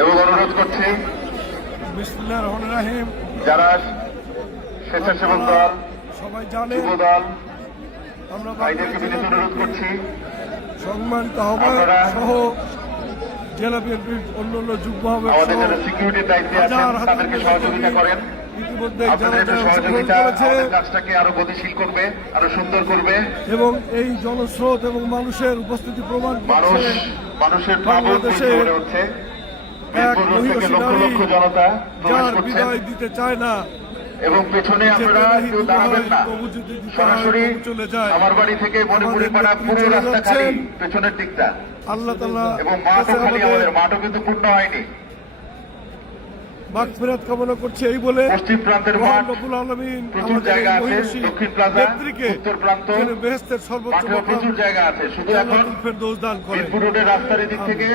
এবং অনুরোধ করছি বিসমিল্লাহির রহমানির রহিম। যারা স্বেচ্ছাসেবক দল, সবাই জানে যুব দল, আমরা ভাইদেরকে বিনীত অনুরোধ করছি সম্মানিত আহ্বায়ক সহ জেলা বিএনপির অন্যান্য যুগ্ম আহ্বায়ক আমাদের সহ যারা সিকিউরিটির দায়িত্বে আছেন তাদেরকে সহযোগিতা করেন। ইতিমধ্যে আপনাদের যারা সহযোগিতা করেছে আমাদের কাজটাকে আরো গতিশীল করবে, আরো সুন্দর করবে। এবং এই জনস্রোত এবং মানুষের উপস্থিতি প্রমাণ করছে মানুষের বাংলাদেশে হচ্ছে এক থেকে লক্ষ মহিষী লক্ষ জনতা প্রবেশ যার করছে বিদায় দিতে চায় না এবং পেছনে আপনারা কেউ দাঁড়াবেন না। সরাসরি চলে যায়। আমার বাড়ি থেকে মণিপুরি পাড়া পুরো রাস্তা খালি, পেছনের দিকটা আল্লাহ তাআলা এবং মাঠও খালি, আমাদের মাঠও কিন্তু পূর্ণ হয়নি। মাগফিরাত কামনা করছে এই বলে পশ্চিম প্রান্তের মাঠ রব্বুল আলামিন প্রচুর জায়গা আছে, দক্ষিণ প্লাজা, উত্তর প্রান্ত বেহেশতের সর্বোচ্চ মাঠেও প্রচুর জায়গা আছে। শুধু এখন ফেরদৌস দান করেন। মিরপুর রোডের রাস্তার দিক থেকে